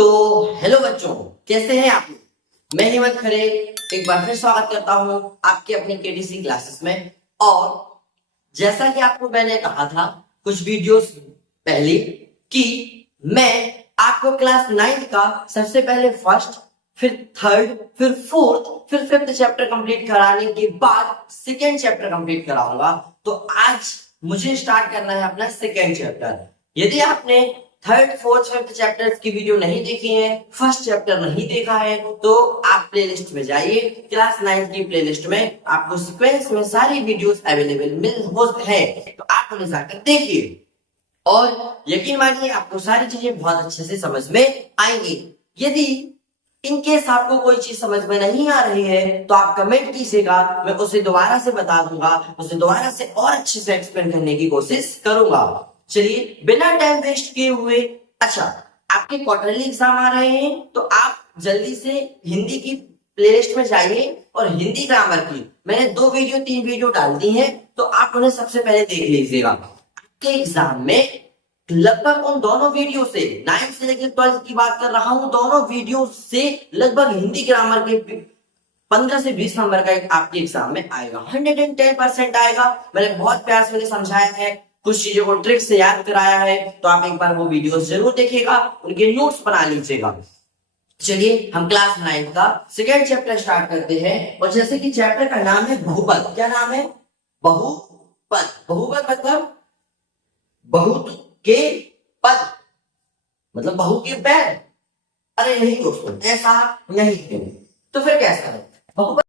तो हेलो बच्चों, कैसे हैं आप लोग। मैं हेमंत खरे एक बार फिर स्वागत करता हूं आपके अपनी केटीसी क्लासेस में। और जैसा कि आपको मैंने कहा था कुछ वीडियोस पहले कि मैं आपको क्लास 9th का सबसे पहले फर्स्ट, फिर थर्ड, फिर फोर्थ, फिर फिफ्थ चैप्टर कंप्लीट कराने के बाद सेकेंड चैप्टर कंप्लीट कराऊंगा। तो आज मुझे स्टार्ट करना है अपना सेकेंड चैप्टर। यदि आपने थर्ड, फोर्थ, फिफ्थ चैप्टर्स की वीडियो नहीं देखी है, फर्स्ट चैप्टर नहीं देखा है, तो आप प्लेलिस्ट में जाइए। क्लास 9 की प्लेलिस्ट में आपको सीक्वेंस में सारी वीडियोस अवेलेबल मिल होते हैं, तो आप उन्हें जाकर देखिए और यकीन मानिए आपको सारी चीजें बहुत अच्छे से समझ में आएंगी। यदि इन केस आपको कोई चीज समझ में नहीं आ रही है तो आप कमेंट कीजिएगा, मैं उसे दोबारा से बता दूंगा, उसे दोबारा से और अच्छे से एक्सप्लेन करने की कोशिश करूंगा। चलिए बिना टाइम वेस्ट किए हुए, अच्छा आपके क्वार्टरली एग्जाम आ रहे हैं तो आप जल्दी से हिंदी की प्लेलिस्ट में जाइए और हिंदी ग्रामर की मैंने 2 वीडियो 3 वीडियो डाल दी हैं, तो आप उन्हें सबसे पहले देख लीजिएगा। आपके एग्जाम में लगभग उन दोनों वीडियो से 9th से लेकर 12th की बात कर रहा हूं, दोनों वीडियो से लगभग हिंदी ग्रामर के 15 से 20 नंबर का आपके एग्जाम में आएगा। 110% आएगा। मैंने बहुत प्यार से समझाया है, कुछ चीजों को ट्रिक से याद कराया है, तो आप एक बार वो वीडियो जरूर देखिएगा, उनके नोट्स बना लीजिएगा। चलिए हम क्लास 9 का सेकेंड चैप्टर स्टार्ट करते हैं। और जैसे कि चैप्टर का नाम है बहुपद। क्या नाम है? बहुपद। बहुपद मतलब बहुत के पद, मतलब बहु के पैर। अरे नहीं दोस्तों, ऐसा नहीं है। तो फिर कैसा है बहुपद?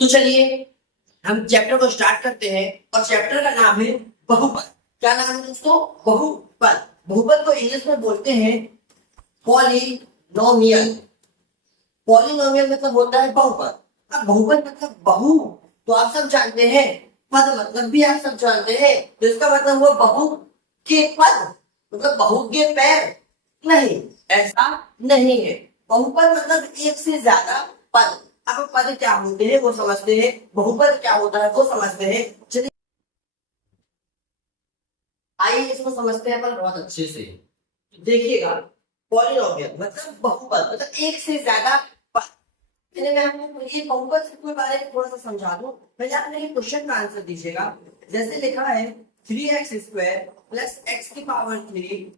तो चलिए हम चैप्टर को स्टार्ट करते हैं और चैप्टर का नाम है बहुपद। क्या नाम है दोस्तों? बहुपद। बहुपद को इंग्लिश में बोलते हैं पॉलिनोमियल। पॉलिनोमियल मतलब होता है बहुपद। अब बहुपद मतलब बहु तो आप सब जानते हैं, पद मतलब भी आप सब जानते हैं, तो इसका मतलब हुआ बहु के पद, मतलब बहु के पैर। नहीं, ऐसा नहीं है। बहुपद मतलब एक से ज्यादा पद। अब पद क्या होते हैं वो समझते हैं, बहुपद क्या होता है वो समझते हैं। चलिए आइए इसको समझते हैं अपन बहुत अच्छे से। देखिएगा, पॉलिनोमियल मतलब बहुपद, मतलब एक से ज्यादा पद। चलिए मैं आपको ये बहुपद के बारे में थोड़ा सा समझा दूं। पहले आपने ये क्वेश्चन का आंसर दीजिएगा। जैसे लिखा है 3x² प्लस x की power 3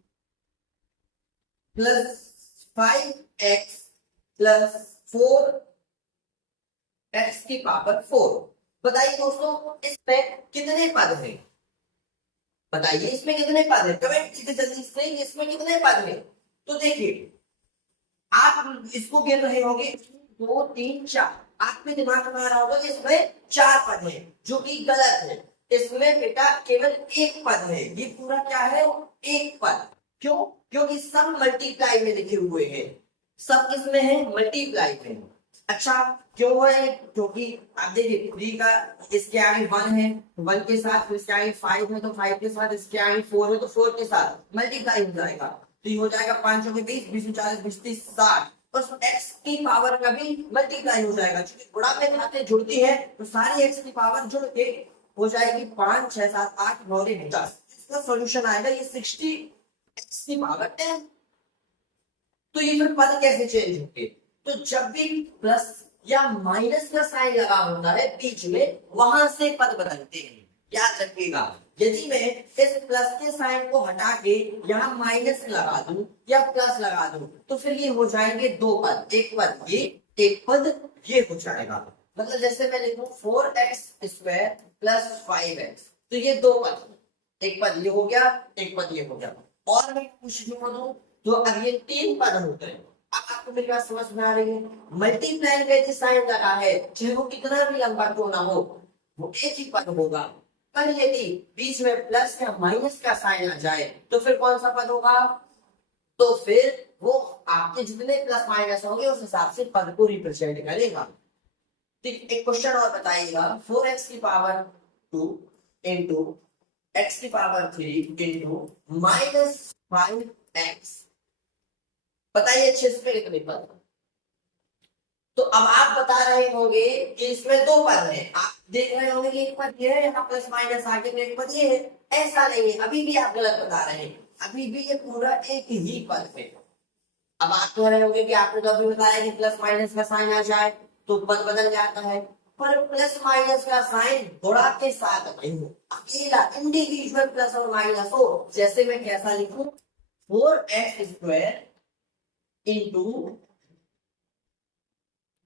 plus 5x plus 4x की पावर 4। बताइए दोस्तों इसमें कितने पद हैं? बताइए इसमें कितने पद हैं? कमेंट कीजिए जल्दी से, इसमें कितने पद हैं? तो देखिए आप इसको गिन रहे होंगे 2 3 4, आपके दिमाग में आ रहा होगा कि इसमें 4 पद हैं, जो कि गलत है। इसमें बेटा केवल एक पद है। ये पूरा क्या है? एक पद। क्यों? क्योंकि सब मल्टीप्लाई में लिखे हुए हैं। सब किसमें है? मल्टीप्लाई में। अच्छा क्यों है? क्योंकि आप देखिए 3 का इसके आगे 1 है, 1 के साथ इसके आगे 5 है, तो 5 के साथ इसके आगे 4 है, तो 4 के साथ मल्टीप्लाई हो जाएगा। तो ये हो जाएगा 5 के 20, 20 40, 20 30 60। और x की पावर का भी मल्टीप्लाई हो जाएगा, क्योंकि गुणा में खाते जुड़ती है, तो सारी x की पावर जुड़ के हो जाएगी 5 6 7 8 9 10। इसका सॉल्यूशन आएगा ये 60 x की पावर 10। तो ये फिर पद कैसे चेंज होंगे? तो जब भी प्लस या माइनस का साइन लगा होता है बीच में, वहां से पद बदलते हैं। याद रखिएगा, यदि मैं इस प्लस के साइन को हटा के यहाँ माइनस लगा दूं या प्लस लगा दूं, तो फिर ये हो जाएंगे 2 पद। एक पद ये, एक पद ये हो जाएगा। मतलब जैसे मैं लिखूं 4x² प्लस 5x, तो ये 2 पद, एक पद ये हो गया, एक पद ये हो गया। और मैं कुछ जो दूं तो अब ये 3 पद होते हैं। अब आपको मेरी बात समझ में आ रही है? मल्टीप्लाई का जो साइन लगा है, चाहे वो कितना भी लंबा क्यों ना हो, वो एक ही पद होगा। पर यदि बीच में प्लस या माइनस का साइन आ जाए तो फिर कौन सा पद होगा? तो फिर वो आपके जितने प्लस माइनस होंगे उस हिसाब से पद को रिप्रेजेंट करेगा। ठीक, एक क्वेश्चन और बताइएगा। 4x की पावर 2 इंटू x की पावर 3 इंटू माइनस 5x बताइए 6 इसमें कितने पद? तो अब आप बता रहे होंगे कि इसमें दो पद है, आप देख रहे होंगे कि एक पद ये है, यहाँ प्लस माइनस आगे में एक पद ये है। ऐसा नहीं है, अभी भी आप गलत बता रहे हैं, अभी भी ये पूरा एक ही पद है। अब आप कह रहे होंगे कि आपने तो अभी बताया कि प्लस माइनस का साइन आ जाए तो पद बदल जाता है, पर प्लस माइनस का साइन गुणा के साथ नहीं, अकेला इंडिविजुअल प्लस और माइनस हो। जैसे मैं कैसा लिखूं, 4x²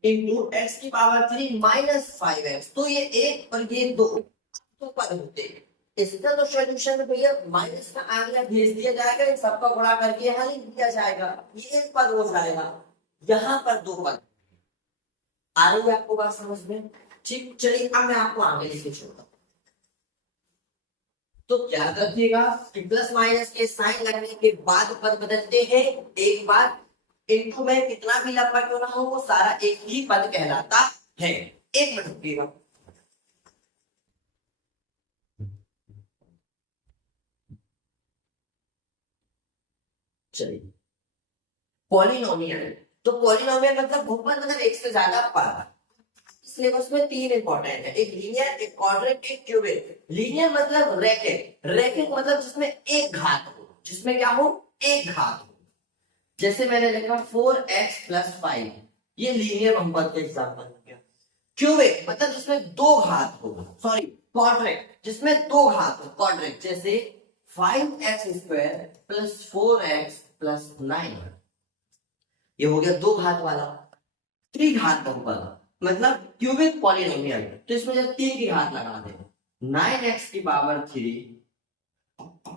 इंटू एक्स की पावर 3 माइनस 5x, तो ये एक और ये दो तो पद होते हैं। इसका तो सॉल्यूशन में भैया माइनस का आंसर भेज दिया जाएगा, इन सबका गुणा करके हल किया जाएगा, ये एक पद हो जाएगा। यहाँ पर दो पद आ रही है आपको बात समझ में? ठीक, चलिए अब मैं आपको आगे लिखे छोड़ता हूँ। तो याद रखिएगा कि प्लस माइनस के साइन लगने के बाद पद बदलते हैं एक बार, इनको में कितना भी लंबा क्यों ना हो वो सारा एक ही पद कहलाता है। एक मिनट रुकिएगा। चलिए, पॉलिनोमियल, तो पॉलिनोमियल मतलब बहुपद, मतलब एक से ज्यादा पद। सिलेबस में तीन इंपॉर्टेंट है, एक लीनियर, एक क्वाड्रेटिक, एक क्यूबिक। लीनियर मतलब रैखिक, रैखिक मतलब जिसमें एक घात हो, जिसमें क्या हो, एक घात हो। जैसे मैंने लिखा 4x + 5, ये लीनियर बहुपद का एग्जांपल हो गया। क्यूबिक मतलब जिसमें दो घात हो, सॉरी क्वाड्रेटिक जिसमें दो घात हो, क्वाड्रेटिक जैसे 5x² + 4x + 9, ये हो गया दो घात वाला। त्रिघात बहुपद मतलब क्यूबिक पॉलिनोमियल, तो इसमें जब 3 की घात लगा दे, 9x³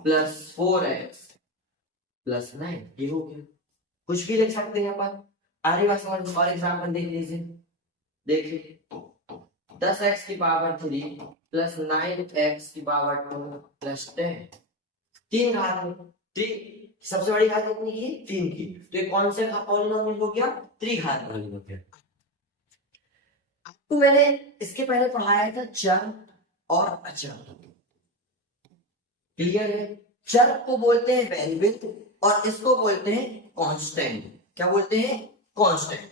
+ 4x + 9, ये हो गया। कुछ भी लिख सकते हैं अपन। आगे बात समझ, और एग्जांपल देख लीजिए, देखिए 10x³ + 9x² + 10, तीन घात है, सबसे बड़ी घात कितनी की, 3 की, तो ये कौन सा पॉलिनोमियल हो गया, त्रिघात पॉलिनोमियल। तो मैंने इसके पहले पढ़ाया था चर और अचर, क्लियर है? चर को बोलते हैं वेरिएबल और इसको बोलते हैं कांस्टेंट। क्या बोलते हैं, कांस्टेंट।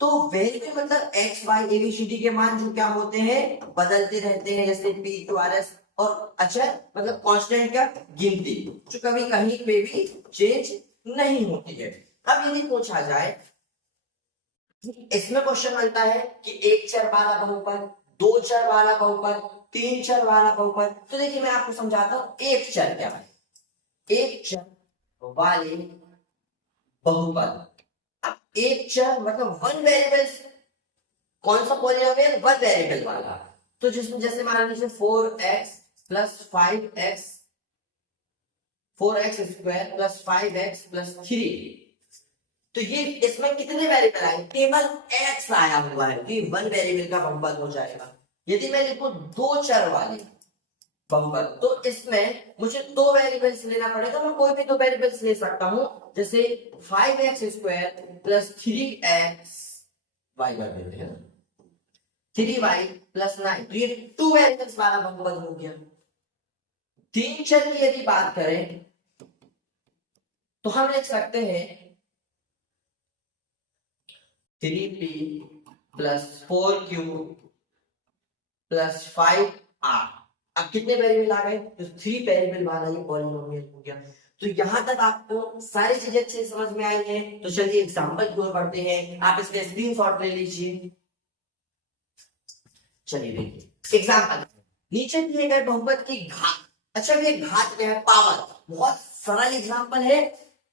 तो वेरिएबल मतलब x y abcd के मान जो क्या होते हैं, बदलते रहते हैं, जैसे p q r s। और अचर मतलब कांस्टेंट, क्या, गिनती, जो कभी कहीं पे भी चेंज नहीं होती है। अब यदि पूछा जाए, इसमें क्वेश्चन बनता है कि एक चर वाला बहुपद, दो चर वाला बहुपद, तीन चर वाला बहुपद। तो देखिए मैं आपको समझाता हूं एक चर क्या है। एक चर वाले बहुपद, अब एक चर मतलब वन वेरिएबल, कौन सा पॉलिनोमियल, वन वेरिएबल वाला। तो जिसमें जैसे मान लीजिए 4x + 5x, 4x² + 5x + 3, तो ये इसमें कितने वेरिएबल आए, केवल x आया हुआ है, कि वन वेरिएबल का बहुपद हो जाएगा। यदि मैं लिखूं दो चर वाले बहुपद, तो इसमें मुझे दो वेरिएबल्स लेना पड़ेगा, मैं कोई भी दो वेरिएबल्स ले सकता हूं, जैसे 5x² + 3x, y कर देते हैं, 3y + 9, तो ये टू वेरिएबल्स वाला बहुपद हो गया। तीन चर की यदि बात करें तो हम लिख सकते हैं 3p + 4q + 5r। अब कितने वेरिएबल आ गए, तो 3 वेरिएबल वाला ये पॉलिनोमियल हो गया। तो यहां तक आपको सारी चीजें अच्छे से समझ में आई हैं। तो चलिए एग्जांपल की ओर बढ़ते हैं, आप इसके स्क्रीनशॉट ले लीजिए। चलिए देखिए एग्जांपल, नीचे दिए गए बहुपद की घात। अच्छा ये घात क्या है, पावर। बहुत सरल एग्जांपल है,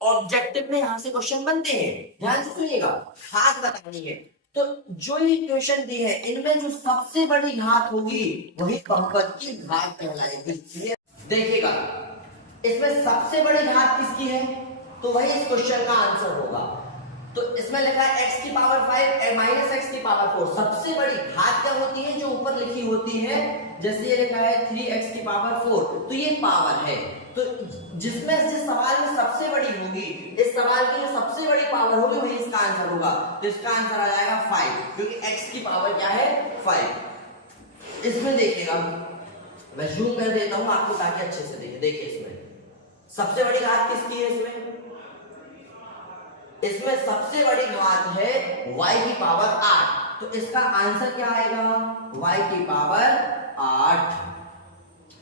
ऑब्जेक्टिव में यहां से क्वेश्चन बनते हैं, ध्यान से सुनिएगा। घात बतानी है, तो जो इक्वेशन दी है इनमें जो सबसे बड़ी घात होगी वही बहुपद की घात कहलाएगी। देखिएगा इसमें सबसे बड़ी घात किसकी है, तो वही इस क्वेश्चन का आंसर होगा। तो इसमें लिखा है x⁵ -x⁴। सबसे बड़ी घात क्या होती है, जो ऊपर लिखी होती है, जैसे ये लिखा है 3x⁴, तो ये पावर है। तो जिसमें जिस सवाल में सबसे बड़ी होगी, इस सवाल की जो सबसे बड़ी पावर होगी वही इसका आंसर होगा। तो इसका आंसर आ जाएगा 5, क्योंकि x की पावर क्या है, 5। इसमें देखिएगा, मैं जूम कर देता हूं आपको ताकि अच्छे से देखिए। देखिए इसमें सबसे बड़ी घात किसकी है, इसमें इसमें सबसे बड़ी घात है y की पावर 8, तो इसका आंसर क्या आएगा, y की पावर 8।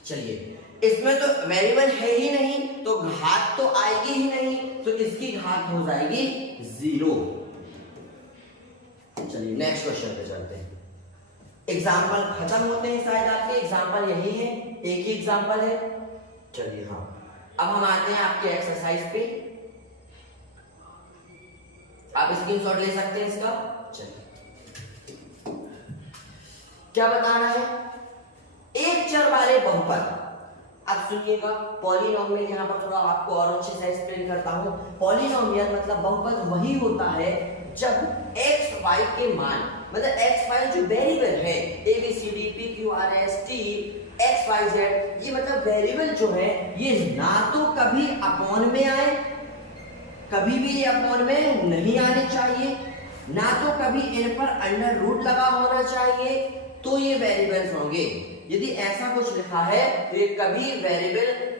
चलिए, इसमें तो वेरिएबल है ही नहीं तो घात तो आएगी ही नहीं, तो इसकी घात हो जाएगी 0। चलिए नेक्स्ट क्वेश्चन पे चलते हैं। एग्जाम्पल खत्म होते हैं शायद आपके, एग्जाम्पल यही है, एक ही एग्जाम्पल है। चलिए हाँ, अब हम आते हैं आपके एक्सरसाइज पे, आप स्क्रीनशॉट ले सकते हैं इसका। चलिए क्या बताना है, एक चर वाले बहुपद। अब सुनिएगा, पॉलिनोमियल यहाँ पर थोड़ा आपको और अच्छे से एक्सप्लेन करता हूँ। पॉलिनोमियल मतलब बहुपद वही होता है जब x y के मान, मतलब x y जो वेरिएबल है a b c d p q r s t x y z, ये मतलब वेरिएबल जो है ये ना तो कभी अपॉन में आए, कभी भी ये अपॉन में नहीं आने चाहिए, ना तो कभी इन पर अंडर रूट लगा होना चाहिए, तो ये वेरिएबल्स होंगे। यदि ऐसा कुछ लिखा है तो ये कभी वेरिएबल,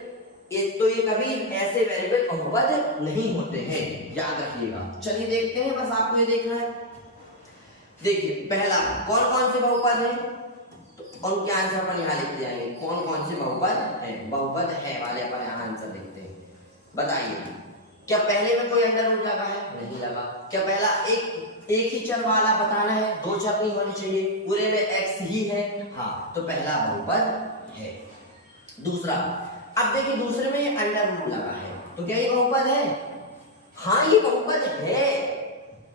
ये कभी ऐसे वेरिएबल बहुपद नहीं होते हैं, याद रखिएगा। चलिए देखते हैं, बस आपको ये देखना है। देखिए पहला कौन कौन से बहुपद है, तो उनके आंसर पर यहाँ लिख जाएंगे कौन कौन से बहुपद है। बहुपद है वाले पर यहाँ आंसर लिखते हैं। बताइए, क्या पहले में कोई अंडर रूट लगा है, नहीं लगा। क्या पहला एक ही चर वाला बताना है, दो चर नहीं होने चाहिए, पूरे में x ही है, हाँ, तो पहला बहुपद है। दूसरा, अब देखिए दूसरे में अंडर रूट लगा है, तो क्या ये बहुपद है, हाँ ये बहुपद है।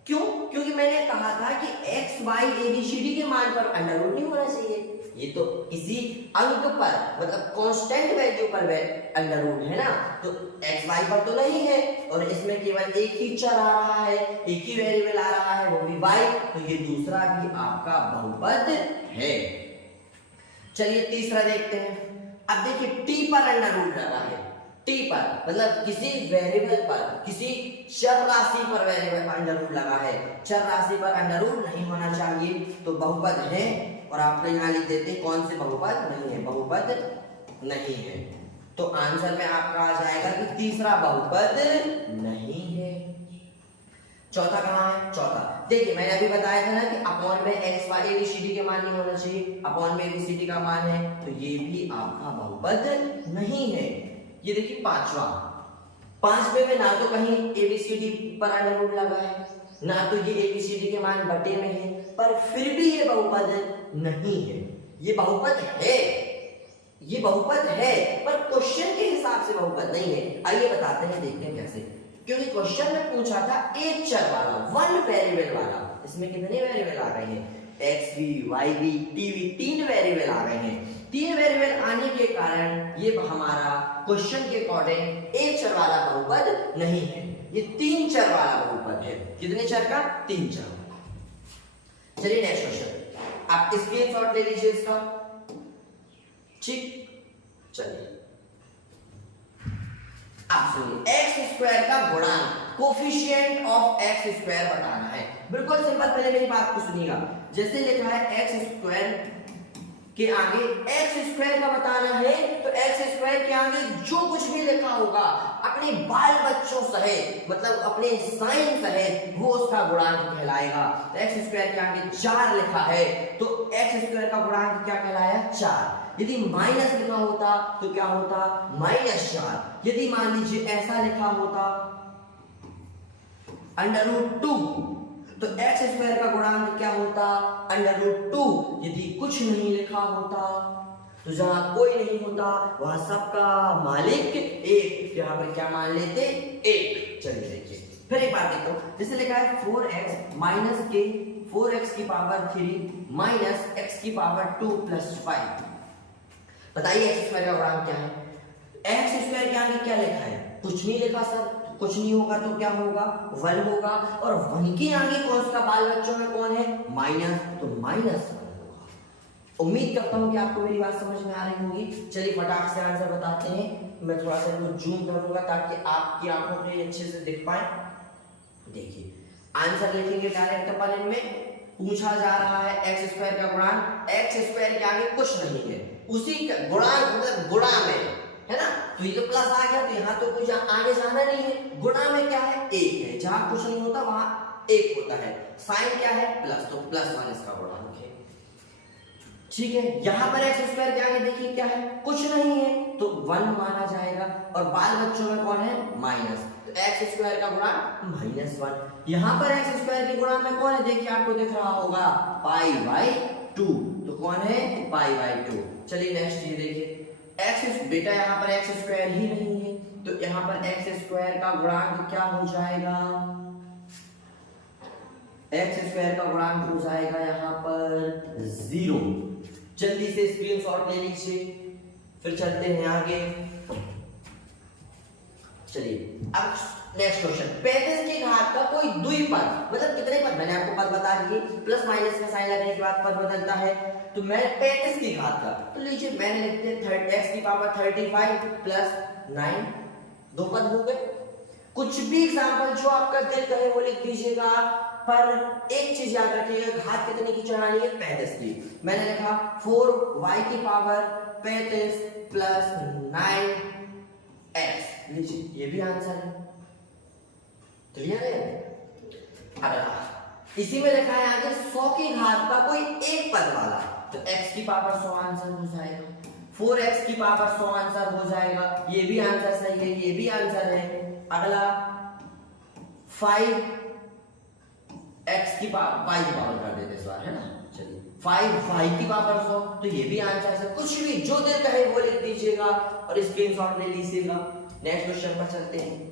क्यों, क्योंकि मैंने कहा था कि x y a b c d के मान पर अंडर रूट नहीं होना चाहिए, ये तो किसी अंक पर मतलब कांस्टेंट वैल्यू पर अंडर रूट है ना, तो x y पर तो नहीं है, और इसमें केवल एक ही चर आ रहा है, एक ही वेरिएबल आ रहा है, वो भी y, तो ये दूसरा भी आपका बहुपद है। चलिए तीसरा देखते हैं। अब देखिए t पर अंडर रूट लगा है, t पर मतलब किसी वेरिएबल पर, किसी चर राशि पर वेरिएबल पर अंडर रूट लगा है, चर राशि पर अंडर रूट नहीं होना चाहिए, तो बहुपद है। और आपने यहाँ लिख देते हैं कौन से बहुपद नहीं है, बहुपद नहीं है, तो आंसर में आपका आ जाएगा कि तीसरा बहुपद नहीं है। चौथा कहाँ है, चौथा देखिए मैंने अभी बताया था ना कि अपॉन में x y a b c d के मान नहीं होना चाहिए, अपॉन में a b c d का मान है, तो ये भी आपका बहुपद नहीं है। ये देखिए पांचवा, पांचवे में ना तो कहीं a b c d पर अंडर रूट लगा है, ना तो ये a b c d के मान बटे में है, पर फिर भी ये बहुपद नहीं है। ये बहुपद है, ये बहुपद है, पर क्वेश्चन के हिसाब से बहुपद नहीं है। आइए बताते हैं, देखते हैं कैसे। क्योंकि क्वेश्चन में पूछा था एक चर वाला, वन वेरिएबल वाला, इसमें कितने वेरिएबल आ रहे हैं, x v y v t v, तीन वेरिएबल आ रहे हैं। तीन वेरिएबल आने के कारण ये हमारा क्वेश्चन के अकॉर्डिंग एक चर वाला बहुपद नहीं है, ये तीन चर वाला बहुपद है। कितने चर का, तीन चर। चलिए नेक्स्ट क्वेश्चन, आप स्क्रीनशॉट ले लीजिए इसका, ठीक। चलिए आप सुनिए, एक्स स्क्वायर का गुणांक, कोफिशिएंट ऑफ एक्स स्क्वायर बताना है। बिल्कुल सिंपल, पहले मेरी बात को सुनिएगा। जैसे लिखा है एक्स स्क्वायर के आगे एक्स स्क्वायर का बताना है, तो एक्स स्क्वायर के आगे जो कुछ भी लिखा होगा अपने बाल बच्चों सहित, मतलब अपने साइन सहित, वो उसका गुणांक कहलाएगा। तो एक्स स्क्वायर के आगे 4 लिखा है, तो एक्स स्क्वायर का गुणांक क्या कहलाया, 4। यदि माइनस लिखा होता तो क्या होता, -4। यदि मान लीजिए ऐसा लिखा होता √2, तो एक्स स्क्वायर का गुणांक क्या होता, √2। यदि कुछ नहीं लिखा होता, तो जहां कोई नहीं होता वहां सबका मालिक एक, यहाँ पर क्या मान लेते, 1। चलिए देखिए फिर एक बात देखो, जैसे लिखा है 4x माइनस के 4x की पावर 3 माइनस x की पावर 2 प्लस 5। बताइए एक्स स्क्वायर का गुणांक क्या है। एक्स स्क्वायर के आगे क्या लिखा है, कुछ नहीं लिखा सर, कुछ नहीं होगा तो क्या होगा, 1 होगा, और 1 के आगे कौन सा बाल बच्चों में कौन है, माइनस, तो -1 होगा। उम्मीद करता हूं कि आपको मेरी बात समझ में आ रही होगी। चलिए फटाक से आंसर बताते हैं। मैं थोड़ा सा इनको जूम करूंगा ताकि आपकी आंखों में अच्छे से दिख पाए। देखिए आंसर लिखेंगे डायरेक्ट अपन में, पूछा जा रहा है एक्स स्क्वायर का गुणांक, एक्स स्क्वायर के आगे कुछ नहीं है, उसी का गुणांक मतलब गुणा में है ना। तो ये तो प्लस आ गया, तो यहाँ तो कुछ आगे जाना नहीं है। गुणा में क्या है, एक है, जहां कुछ नहीं होता वहां एक होता है। साइन क्या है, प्लस, तो प्लस वन इसका गुणांक है। ठीक है, यहाँ पर एक्स स्क्वायर के आगे देखिए क्या है, कुछ नहीं है, तो वन माना जाएगा। और बाल बच्चों में कौन है, माइनस, तो एक्स स्क्वायर का गुणांक माइनस वन। यहाँ पर एक्स स्क्वायर के गुणांक में कौन है, देखिए आपको दिख रहा होगा पाई बाई टू, तो कौन है, पाई बाई टू। चलिए नेक्स्ट ये देखिए, एक्स, बेटा यहाँ पर एक्स स्क्वायर ही नहीं है, तो यहाँ पर एक्स स्क्वायर का गुणांक क्या हो जाएगा, एक्स स्क्वायर का गुणांक हो जाएगा यहाँ पर 0। जल्दी से स्क्रीनशॉट ले लीजिए, फिर चलते हैं आगे। चलिए अब नेक्स्ट क्वेश्चन, 35 की घात का कोई द्विपद, मतलब कितने पद, मैंने आपको पद बता दिए, प्लस माइनस का साइन लगने के बाद पद बदलता है। तो मैं 35 की घात का, तो लीजिए मैंने लिखते हैं x की पावर 35 प्लस 9, दो पद हो गए। कुछ भी एग्जांपल जो आपका दिल करे वो लिख दीजिएगा, पर एक चीज याद रखिएगा, घात कितने की चढ़ानी है, 35 की। मैंने लिखा 4y की पावर 35 प्लस 9x, लीजिए ये भी आंसर है, क्लियर है। अगला इसी में लिखा है आगे 100 की घात का कोई एक पद वाला, तो x की पावर 100 आंसर हो जाएगा, 4x की पावर 100 आंसर हो जाएगा, ये भी आंसर सही है, ये भी आंसर है। अगला 5 x की पावर, y की पावर कर देते इस बार, है ना। चलिए 5 y की पावर 100, तो ये भी आंसर है। कुछ भी जो दिल कहे वो लिख दीजिएगा और स्क्रीनशॉट ले लीजिएगा। नेक्स्ट क्वेश्चन पर चलते हैं।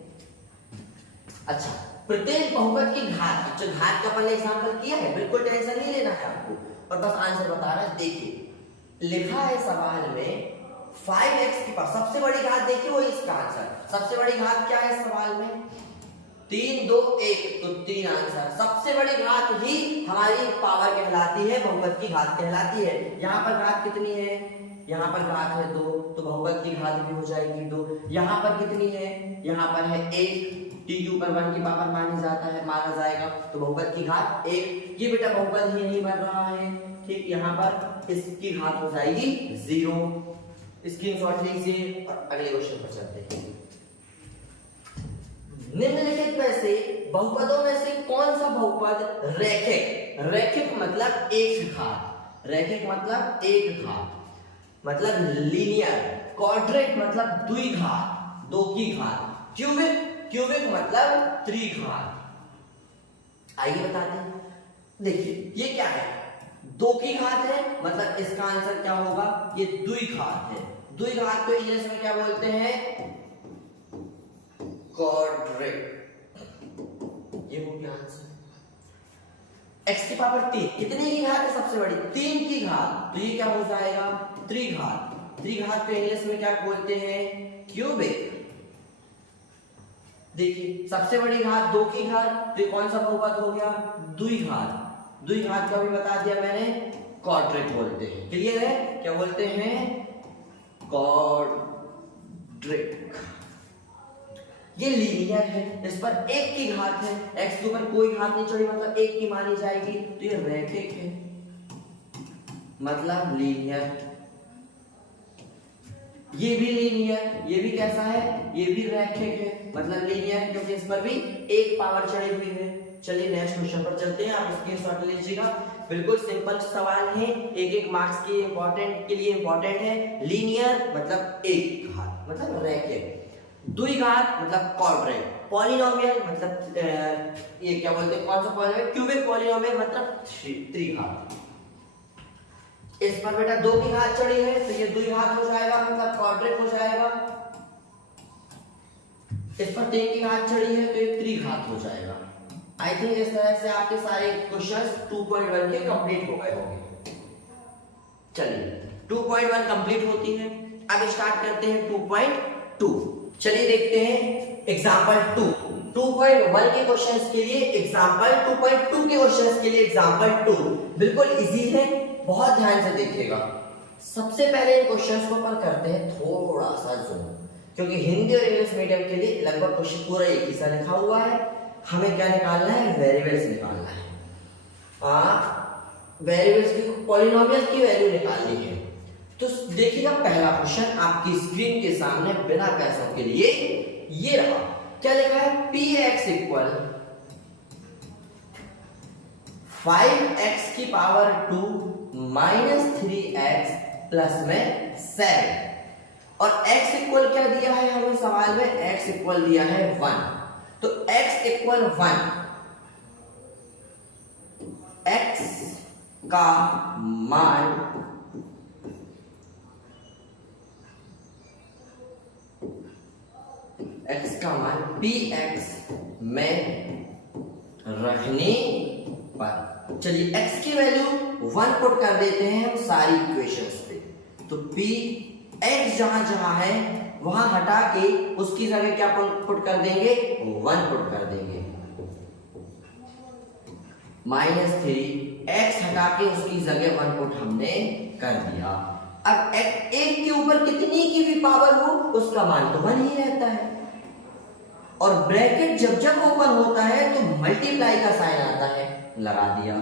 अच्छा, प्रत्येक बहुपद की घात, जो घात का पहले एग्जांपल किया है, बिल्कुल टेंशन नहीं लेना है आपको, और बस आंसर बता रहा है। देखिए लिखा है सवाल में 5x की पावर, सबसे बड़ी घात देखिए वो इसका आंसर, सबसे बड़ी घात क्या है सवाल में, 3 2 1, तो 3 आंसर। सबसे बड़ी घात ही हमारी पावर कहलाती है, बहुपद की घात कहलाती है। यहाँ पर घात कितनी है, यहाँ पर घात है 2, तो बहुपद की घात भी हो जाएगी 2। यहाँ पर कितनी है, यहाँ पर है 1, t के ऊपर 1 की पावर मानी जाता है, माना जाएगा, तो बहुपद की घात 1। ये बेटा बहुपद ही नहीं बन रहा है, ठीक, यहाँ पर इसकी घात हो जाएगी 0। स्क्रीनशॉट लीजिए और अगले क्वेश्चन पर चलते हैं। निम्नलिखित में से बहुपदों में से कौन सा बहुपद रैखिक, रैखिक मतलब एक घात, रैखिक मतलब एक घात, मतलब लीनियर, क्वाड्रिक मतलब द्विघात, दो की घात, क्यूबिक, क्यूबिक मतलब त्रिघात। आइए बताते हैं। देखिए ये क्या है, दो की घात है, मतलब इसका आंसर क्या होगा, ये द्विघात है। द्विघात को इंग्लिश में क्या बोलते हैं, क्वाड्रिक, ये हो गया आंसर। x की पावर 3, कितने की घात है सबसे बड़ी, 3 की घात, तो ये क्या हो जाएगा, त्रिघात। त्रिघात को इंग्लिश में क्या बोलते हैं, क्यूबिक। देखिए सबसे बड़ी घात 2 की घात, तो कौन सा बहुपद हो गया, द्विघात। द्विघात का भी बता दिया मैंने, क्वाड्रिक बोलते हैं, क्लियर है, क्या बोलते हैं, क्वाड्रिक। ये लीनियर है, इस पर एक की घात है, x के ऊपर कोई घात नहीं चढ़ी, मतलब एक की मानी जाएगी, तो ये रैखिक है, मतलब लीनियर। ये भी लीनियर, ये भी कैसा है, ये भी रैखिक है, मतलब लीनियर, क्योंकि इस पर भी एक पावर चढ़ी हुई है। चलिए नेक्स्ट क्वेश्चन पर चलते हैं, आप स्क्रीनशॉट लीजिएगा, बिल्कुल सिंपल सवाल है, एक एक मार्क्स के इंपॉर्टेंट के लिए इंपॉर्टेंट है। लीनियर मतलब एक घात, मतलब रैखिक, द्विघात मतलब क्वाड्रिक, पॉलिनोमियल मतलब ये क्या बोलते हैं, कौन सा पॉलिनोमियल, क्यूबिक पॉलिनोमियल मतलब त्रिघात। इस पर बेटा 2 की घात चढ़ी है, तो ये द्विघात हो जाएगा, मतलब क्वाड्रिक हो जाएगा। इस पर 3 की घात चढ़ी है, तो ये त्रिघात हो जाएगा। आई थिंक इस तरह से आपके सारे क्वेश्चंस 2.1 के कंप्लीट हो गए होंगे। चलिए 2.1 कंप्लीट होती है, अब स्टार्ट करते हैं 2.2। चलिए देखते हैं एग्जांपल 2। 2.1 के क्वेश्चंस के लिए एग्जांपल, 2.2 के क्वेश्चंस के लिए एग्जांपल 2 बिल्कुल इजी है, बहुत ध्यान से देखिएगा। सबसे पहले इन क्वेश्चंस को अपन करते हैं थोड़ा सा जूम, क्योंकि हिंदी और इंग्लिश मीडियम के लिए लगभग क्वेश्चन पूरा एक ही सा लिखा हुआ है। हमें क्या निकालना है, वेरिएबल्स निकालना है, वेरिएबल्स की, पॉलिनोमियल की वैल्यू निकालनी है। तो देखिएगा पहला क्वेश्चन आपकी स्क्रीन के सामने बिना पैसों के लिए ये रहा। क्या लिखा है? px इक्वल 5x की पावर 2 माइनस 3x प्लस में 7 और x इक्वल क्या दिया है हमें सवाल में? x इक्वल दिया है 1। तो x इक्वल 1, x का मान px में रखने पर, चलिए x की वैल्यू 1 पुट कर देते हैं हम सारी इक्वेशंस पे। तो px जहां जहां है वहां हटा के उसकी जगह क्या पुट कर देंगे? 1 पुट कर देंगे। -3 x हटा के उसकी जगह 1 पुट हमने कर दिया। अब एक के ऊपर कितनी की भी पावर हो उसका मान तो 1 ही रहता है, और ब्रैकेट जब जब ओपन होता है तो मल्टीप्लाई का साइन आता है, लगा दिया।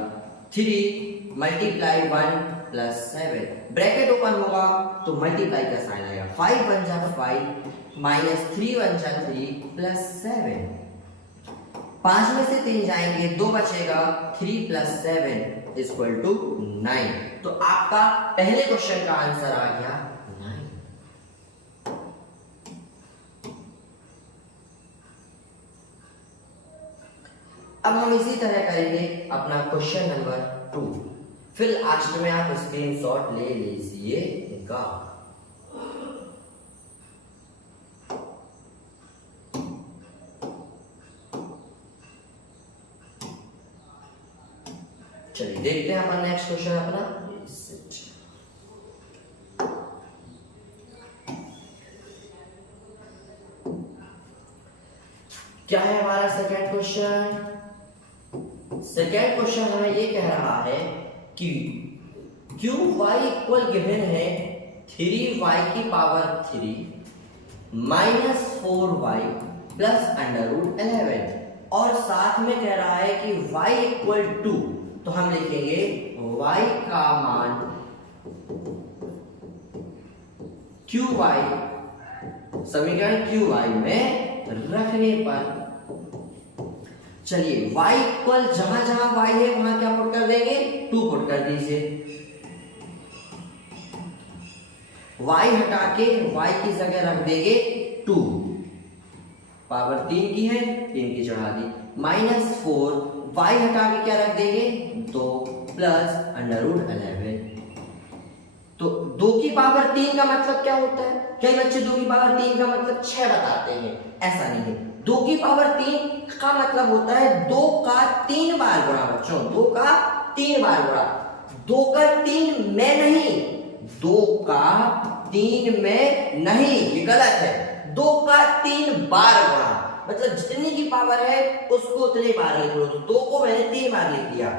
3 मल्टीप्लाई 1 प्लस 7, ब्रैकेट ओपन होगा तो मल्टीप्लाई का साइन आएगा। 5 बन जा 5 माइनस 3 बन जा 3 प्लस 7। 5 में से 3 जाएंगे, 2 बचेगा। 3 प्लस 7 इक्वल टू 9। तो आपका पहले क्वेश्चन का आंसर आ गया 9। अब हम इसी तरह करेंगे अपना क्वेश्चन नंबर 2। फिर लास्ट में आप स्क्रीनशॉट ले लीजिएगा। चलिए देखते हैं अपना नेक्स्ट क्वेश्चन अपना। क्या है हमारा सेकंड क्वेश्चन? सेकेंड क्वेश्चन हमें ये कह रहा है कि क्यू वाई इक्वल गिवन है 3y की power 3 minus 4y plus under root 11, और साथ में कह रहा है कि y इक्वल 2। तो हम लिखेंगे y का मान क्यू वाई, समीकरण क्यू वाई में रखने पर, चलिए y इक्वल जहां जहां y है वहां क्या पुट कर देंगे? 2 पुट कर दीजिए। y हटा के y की जगह रख देंगे 2, पावर 3 की है 3 की चढ़ा दी। -4 y हटा के क्या रख देंगे? 2 प्लस अंडर रूट 11। तो 2 की पावर 3 का मतलब क्या होता है? कई बच्चे 2 की पावर 3 का मतलब 6 बताते हैं, ऐसा नहीं है। 2 की पावर 3 का मतलब होता है 2 का 3 बार गुणा। बच्चों 2 का 3 बार गुणा, 2 का 3 में नहीं, 2 का 3 में नहीं, ये गलत है। 2 का 3 बार गुणा, मतलब जितनी की पावर है उसको उतने बार लिख लो। तो 2 को मैंने 3 बार लिख दिया,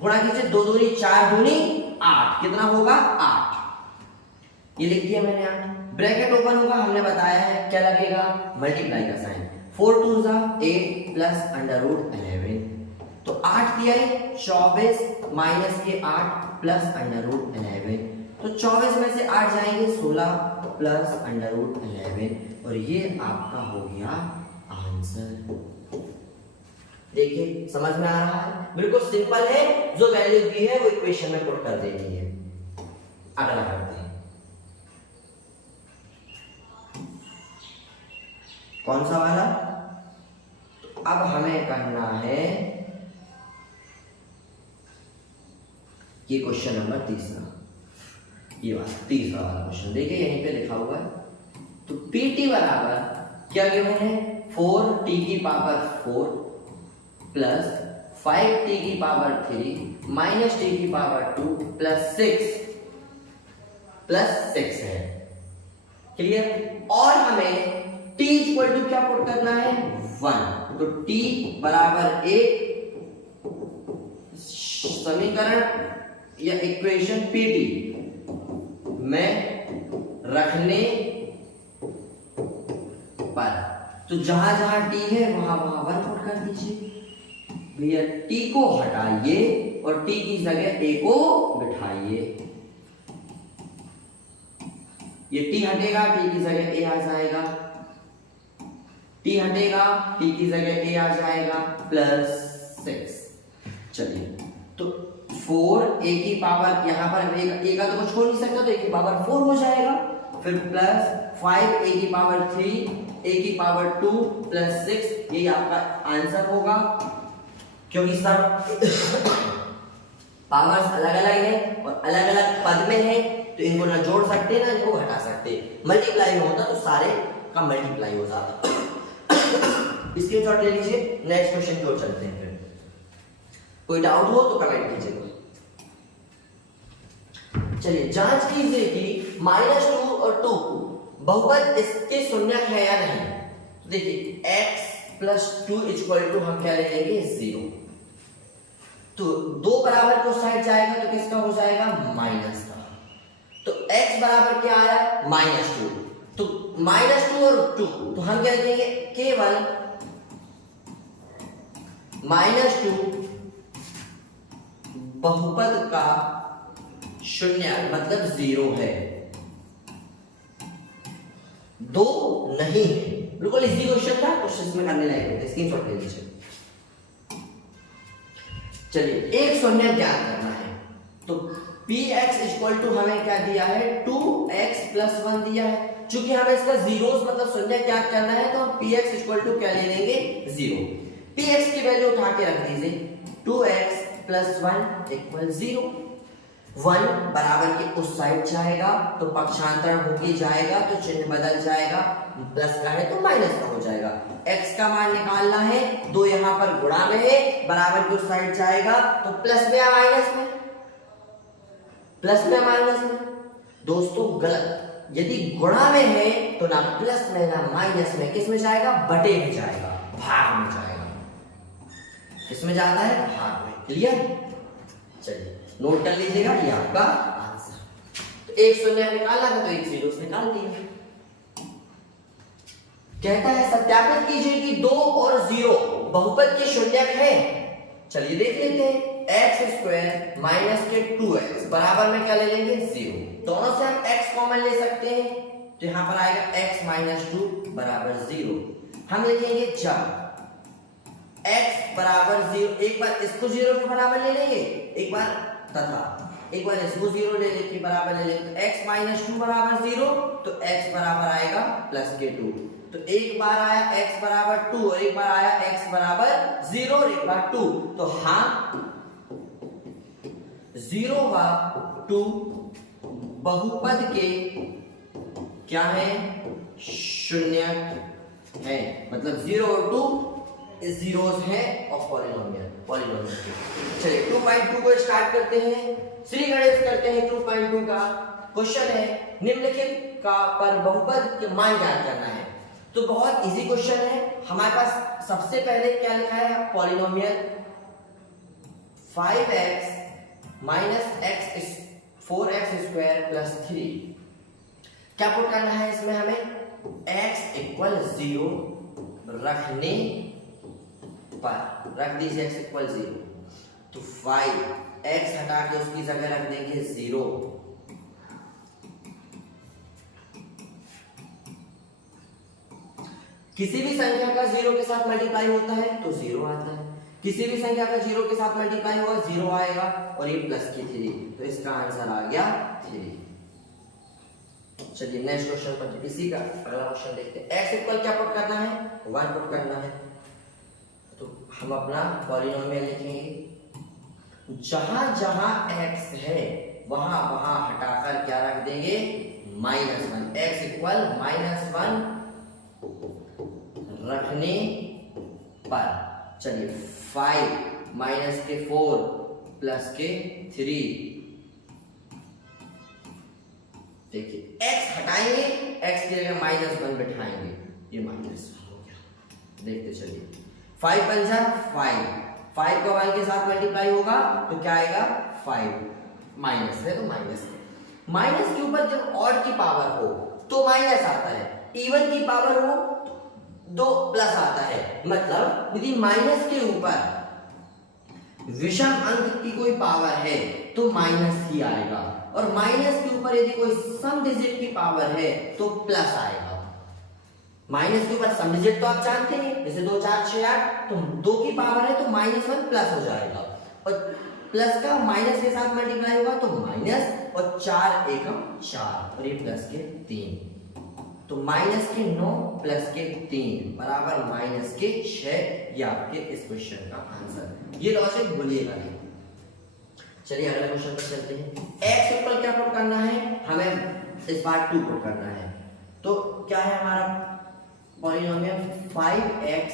गुणा कीजिए। 2 दूनी 4 दूनी 8, कितना होगा? 8। ये लिख दिया मैंने 8। ब्रैकेट ओपन होगा, हमने बताया है क्या लगेगा? मल्टीप्लाई का साइन। 4 2 8 plus under root 11। तो 8 दिया है 24 माइनस के 8 प्लस अंडर रूट 11। तो 24 में से 8 जाएंगे 16 प्लस अंडर रूट 11, और ये आपका हो गया आंसर। देखिए समझ में आ रहा है? बिल्कुल सिंपल है, जो वैल्यू दी है वो इक्वेशन में पुट कर देनी है। अगला करते हैं, कौन सा वाला? तो अब हमें करना है ये क्वेश्चन नंबर तीसरा, ये वाला तीसरा वाला क्वेश्चन। देखिए यहीं पे लिखा हुआ है। तो pt बराबर क्या गिवन है? 4t की पावर 4 प्लस 5t की पावर 3 माइनस t की पावर 2 प्लस 6 है। क्लियर? और हमें t इक्वल टू क्या पुट करना है? 1। तो t बराबर 1 समीकरण या इक्वेशन pt में रखने पर, तो जहां जहां t है वहां वहां 1 पुट कर दीजिए। भैया t को हटाइए और t की जगह a को बिठाइए। ये t हटेगा, t की जगह a आ जाएगा, t हटेगा, t की जगह a आ जाएगा +6। चलिए तो 4 a की पावर यहाँ पर a का तो कुछ हो नहीं सकता, तो a की पावर 4 हो जाएगा, फिर +5 a की पावर 3, a की पावर 2 +6, ये आपका आंसर होगा। क्योंकि सब पावर्स अलग अलग है और अलग अलग पद में है, तो इनको ना जोड़ सकते ना इनको घटा सकते। मल्टीप्लाई में होता तो सारे का मल्टीप्लाई हो जाता। इसके शॉट ले लीजिए, नेक्स्ट क्वेश्चन की ओर चलते हैं। फिर कोई डाउट हो तो कमेंट कीजिए। चलिए जांच कीजिए कि -2 और 2 बहुपद इसके शून्यक है या नहीं। तो देखिए x + 2 = हम क्या ले लेंगे 0। तो 2 बराबर को साइड जाएगा तो किसका हो जाएगा माइनस का। तो x बराबर क्या आया -2, तो -2 और 2 तो हम क्या लिखेंगे केवल -2 बहुपद का शून्य मतलब 0 है, 2 नहीं है। बिल्कुल इजी क्वेश्चन था, क्वेश्चन में करने लायक है, स्क्रीनशॉट ले लीजिए। चलिए एक शून्य ज्ञात करना है, तो px = हमें क्या दिया है 2x + 1 दिया है। चूंकि हमें इसका जीरोस मतलब शून्य ज्ञात करना है, तो हम px = क्या ले लेंगे 0। px की वैल्यू उठा के रख दीजिए, 2x + 1 = 0। 1 बराबर के उस साइड जाएगा तो पक्षांतरण होके जाएगा, तो चिन्ह बदल जाएगा, प्लस का है तो माइनस का हो जाएगा। x का मान निकालना है, 2 यहाँ पर गुणा में है, बराबर के उस साइड जाएगा तो प्लस में या माइनस में, प्लस में माइनस में। दोस्तों गलत, यदि गुणा में है तो ना प्लस में ना माइनस में, किस में जाएगा बटे में जाएगा, भाग में जाएगा। किस में जाता है भाग में। क्लियर, चलिए नोट कर लीजिएगा, ये आपका आंसर। तो एक शून्य निकालना था तो एक जीरो निकाल दिया। कहता है सत्यापित कीजिए कि 2 और 0 बहुपद के शून्यक है। चलिए देख लेते हैं, x² - 2x बराबर में क्या ले लेंगे 0। दोनों से हम x कॉमन ले सकते हैं, तो यहां पर आएगा x - 2 = 0। हम लिखेंगे जब x = 0, एक बार इसको 0 के बराबर ले लेंगे, एक बार तथा एक बार इसको 0 ले लेके बराबर ले लेंगे, तो x - 2 = 0, तो x बराबर आएगा +2। तो एक बार आया x = 2 और एक बार आया x = 0 और एक बार 2, तो हाँ 0 व 2 बहुपद के क्या है शून्यक है, मतलब 0 और 2 जीरोस है और पॉलिनोमियल। चलिए 2.2 को स्टार्ट करते हैं, श्री गणेश करते हैं। 2.2 का क्वेश्चन है निम्नलिखित का पर बहुपद के मान ज्ञात करना है। तो बहुत इजी क्वेश्चन है। हमारे पास सबसे पहले क्या लिखा है पॉलिनोमियल 5x - 4x² + 3। क्या पुट करना है इसमें हमें x = 0 रखने पर, रख दीजिए x = 0, तो 5x हटा के उसकी जगह रख देंगे 0। किसी भी संख्या का 0 के साथ मल्टीप्लाई होता है तो 0 आता है, किसी भी संख्या का 0 के साथ मल्टीप्लाई होगा 0 आएगा, और ये प्लस की 3, तो इसका आंसर आ गया 3। चलिए नेक्स्ट क्वेश्चन पर, इसी का अगला क्वेश्चन देखते हैं। x = क्या पुट करना है 1 पुट करना है, तो हम अपना पॉलिनोमियल लिखेंगे, जहां जहां x है वहां वहां हटाकर क्या रख देंगे -1। x = -1 रखने पर। चलिए 5 - 4 + 3, देखिए x हटाएंगे, x की जगह -1 बिठाएंगे, ये -1 हो गया। देखते चलिए 5 × 5, 5 का 1 के साथ मल्टीप्लाई होगा तो क्या आएगा 5, माइनस है तो माइनस है। माइनस के ऊपर जब ऑड की पावर हो तो माइनस आता है, इवन की पावर हो तो प्लस आता है। मतलब यदि माइनस के ऊपर विषम अंक की कोई पावर है तो माइनस ही आएगा, और माइनस के ऊपर यदि कोई सम डिजिट की पावर है तो प्लस आएगा। माइनस के ऊपर सम डिजिट तो आप जानते हैं, जैसे 2 4 6 8, तो 2 की पावर है तो -1 प्लस हो जाएगा, और प्लस का माइनस के साथ मल्टीप्लाई होगा तो माइनस, और 4 एकम 4 और ये प्लस के 3, तो माइनस के 9 प्लस के 3 बराबर माइनस के 6। ये आपके इस क्वेश्चन का आंसर। ये लॉजिक भूलिएगा नहीं। चलिए अगले क्वेश्चन पर चलते हैं। x इक्वल क्या पुट करना है, हमें इस बार 2 पुट करना है। तो क्या है हमारा polynomial 5x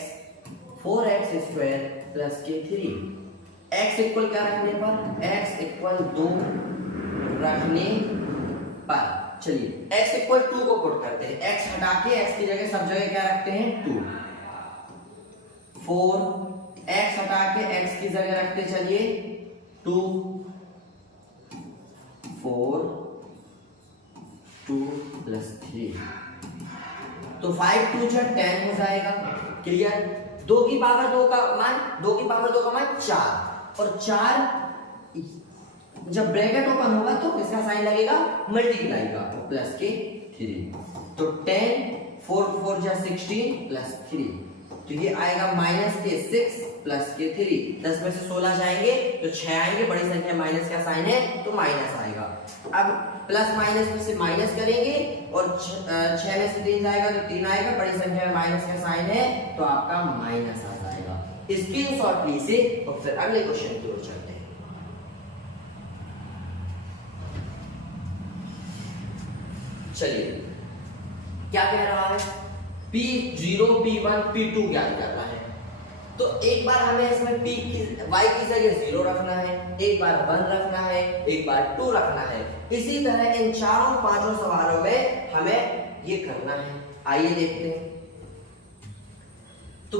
4x square plus के 3। x इक्वल क्या रखने पर, x इक्वल 2 रखने पर, चलिए x इक्वल 2 को पुट करते हैं। x हटा के x की जगह सब जगह क्या रखते हैं 2, 4 x हटा के x की जगह रखते चलिए 2 4 2 प्लस 3, तो 5 2 जा 10 हो जाएगा। क्लियर। 2 की पावर 2 का मान 4, और 4 जब ब्रैकेट ओपन होगा तो इसका साइन लगेगा मल्टीप्लाई का, प्लस के 3, तो 10 4 4 जा 16 प्लस 3, तो ये आएगा माइनस के 6 प्लस के 3। 10 में से 16 जाएंगे तो 6 आएंगे, बड़ी संख्या माइनस का साइन है तो माइनस आएगा। अब प्लस माइनस में से माइनस करेंगे और 6 में से 3 जाएगा तो 3 आएगा, बड़ी संख्या में माइनस का साइन है तो आपका माइनस आ जाएगा। स्क्रीनशॉट लीजिए और फिर अगले क्वेश्चन की ओर चलते हैं। चलिए क्या कह रहा है, P0 P1 P2 ज्ञात करना है। तो एक बार हमें इसमें y की जगह 0 रखना है, एक बार 1 रखना है, एक बार 2 रखना है। इसी तरह इन चारों पांचों सवालों में हमें ये करना है। आइए देखते हैं। तो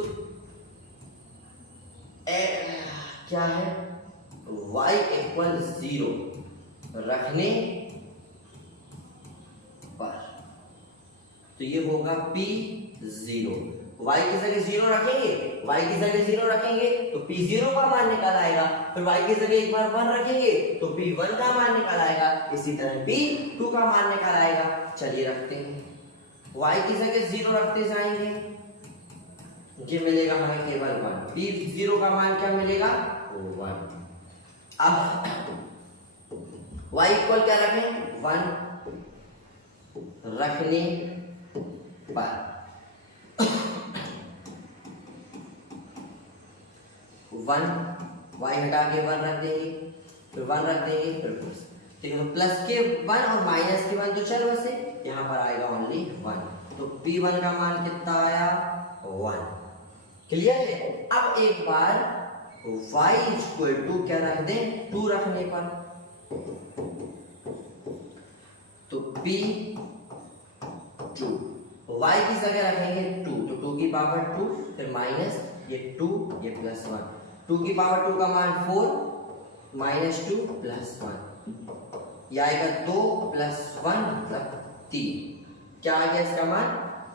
क्या है, y इक्वल 0 रखने पर, तो ये होगा P0। y की जगह 0 रखेंगे, y की जगह 0 रखेंगे तो P0 का मान निकल आएगा, फिर y की जगह एक बार 1 रखेंगे तो P1 का मान निकल आएगा, इसी तरह P2 का मान निकल आएगा। चलिए रखते हैं, y की जगह 0 रखते जाएंगे, ये मिलेगा हमें केवल 1। P0 का मान क्या मिलेगा 1। अब y इक्वल क्या रखें 1 रखने पर, 1 y हटा के 1 रख देंगे, फिर 1 रख देंगे, फिर प्लस। ठीक है, तो प्लस के 1 और माइनस के 1 तो चल वैसे यहाँ पर आएगा ओनली 1, तो P1 का मान कितना आया 1। क्लियर है। अब एक बार y इक्वल टू क्या रख दें 2 रखने पर, तो P2 y की जगह रखेंगे 2, तो 2 की पावर 2, फिर माइनस ये 2 ये प्लस 1, 2 की पावर 2 का मान 4 माइनस 2 प्लस 1, ये आएगा 2 प्लस 1 मतलब 3। क्या आ गया इसका मान,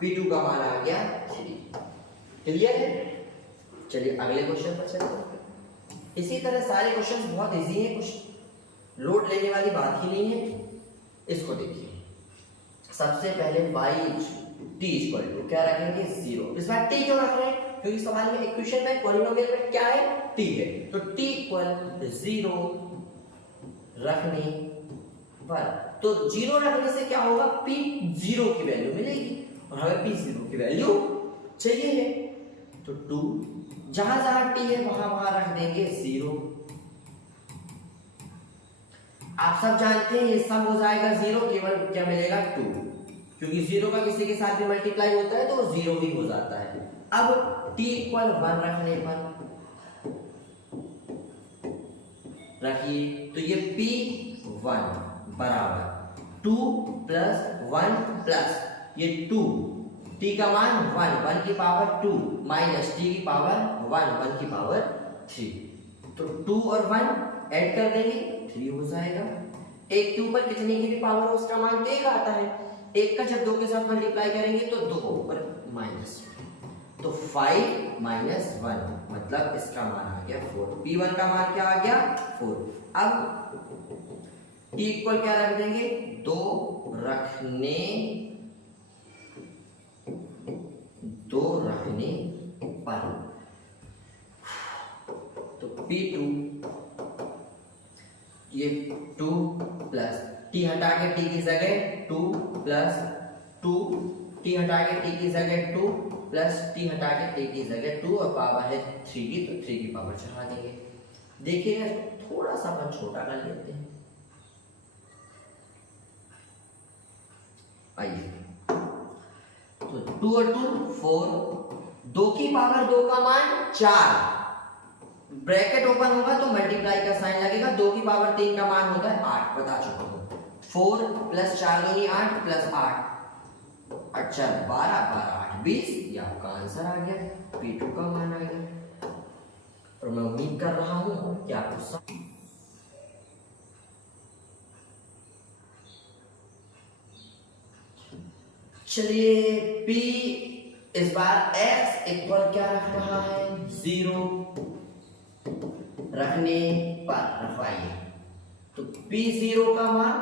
P2 का मान आ गया 3। क्लियर है। चलिए अगले क्वेश्चन पर चलते हैं। इसी तरह सारे क्वेश्चंस बहुत इजी हैं, कुछ लोड लेने वाली बात ही नहीं है। इसको देखिए, सबसे पहले t इक्वल टू क्या रखेंगे 0। इस बार t क्यों रख रहे हैं, क्योंकि सवाल में इक्वेशन में पॉलिनोमियल में क्या है t है, तो t इक्वल 0 रखने पर, तो 0 रखने से क्या होगा P0 की वैल्यू मिलेगी और हमें P0 की वैल्यू चाहिए है, तो 2 जहां जहां t है वहां वहां रख देंगे 0। आप सब जानते हैं ये सब हो जाएगा 0, केवल क्या मिलेगा 2, क्योंकि 0 का किसी के साथ भी मल्टीप्लाई होता है तो वो 0 ही हो जाता है। अब t इक्वल 1 रखने पर रखिए, तो ये P1 बराबर 2 प्लस 1 प्लस ये 2, t का मान 1 की पावर 2 माइनस t की पावर 1 की पावर 3, तो 2 और 1 ऐड कर देंगे 3 हो जाएगा। एक के ऊपर कितने की भी पावर हो उसका मान 1 आता है, एक का जब 2 के साथ मल्टीप्लाई करेंगे तो 2 ऊपर माइनस, तो 5 माइनस 1 मतलब इसका मान आ गया 4। P1 का मान क्या आ गया 4। अब टी इक्वल क्या रख देंगे, 2 रखने पर, तो P2 ये 2 प्लस टी हटा के टी की जगह 2 प्लस 2, टी हटा के टी की जगह 2 प्लस टी हटा के टी की जगह 2 और पावर है 3 की, तो 3 की पावर चढ़ा देंगे। देखिएगा थोड़ा सा अपन छोटा कर लेते हैं, आइए, तो 2 और 2 4, 2 की पावर 2 का मान 4, ब्रैकेट ओपन होगा तो मल्टीप्लाई का साइन लगेगा, 2 की पावर 3 का मान होता है 8, बता चुका हूं। 4 प्लस 4 दूनी 8 प्लस 8 अच्छा 12, 12 8 20, ये आपका आंसर आ गया, P2 का मान आ गया। और मैं उम्मीद कर रहा हूं कि आपको चलिए P इस बार x इक्वल क्या रख रहा है, 0 रखने पर रखवाइए, तो P0 का मान